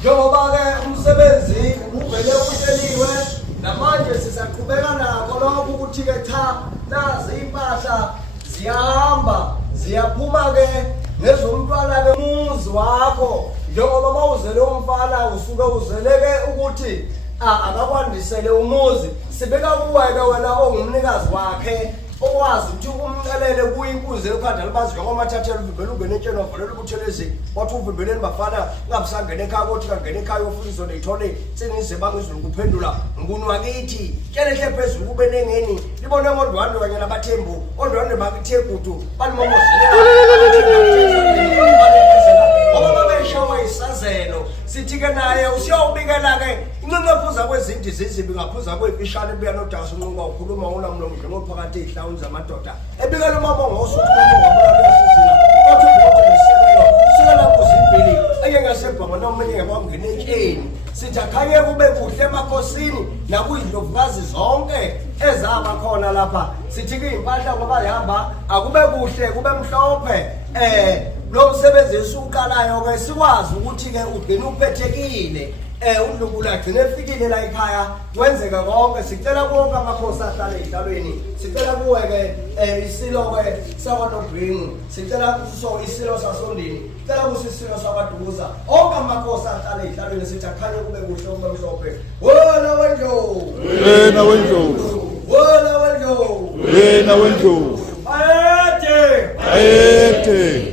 njengoba-ke umsebenzi uvele uhleliwe namanje sisaqhubeka nako lokho ukuthi-ke cha nazi iy'mpahla ziyahamba ziyaphuma-ke ngezomntwana bemuzi wakho njengoba mawuzele umfana usuke uzele-ke ukuthi akakwandisele umuzi sibeka kuweke wena ongumnikazi wakhe okwazi ukuthi umcelele kuyinkunzi ekhanda libazi njengomathathela uvimbele ungene etsheni wavulela ubuthelezi wathi uvimbeleni bafana ungabisangena ekhaya kothi kangena ekhaya ofuna izona yithole senize bangizulu kuphendula nguni wakithi tshelehle phezulu kube nengeni libone ngondwandwe kanye nabathembu ondwandwe bakithegudu balimomozelela ngoba babeshawa isazelo sithi-ke naye usiyawubikela-ke incencaphuza kwezinto zizibi ngaphuza kwey'fishane ebuya nodasa unqunqa ukhuluma unamlomo njengo phakathi ey'hlawuni zamadoda ebikela umabongo osuthi othi usekela kuzimbili enyengasebhongo nomunye ngekwangena entsheni sithi akhanye kube kuhle emakhosini nakuyindlovukazi zonke ezaba khona lapha sithi-ke iy'mpahla ngoba yihamba akube kuhle kube mhlophe lo msebenzi esiwuqalayo-ke sikwazi ukuthi-ke ugcine uphethekile uNdlunkulu agcine efikile la ekhaya kwenzeka konke sicela konke amakhosi ahlala ey'hlalweni sicela kuwe-ke isilo-ke sakwaNobhingu sicela kuso isilo sasondini sicela kuso isilo sakwaDukuza onke amakhosi ahlala ey'hlalweni sithi akhanye kube kuhle kube mhlophe wena wendlovu wena wendlovu wena wendlovu wena wendlovu ayethe ayethe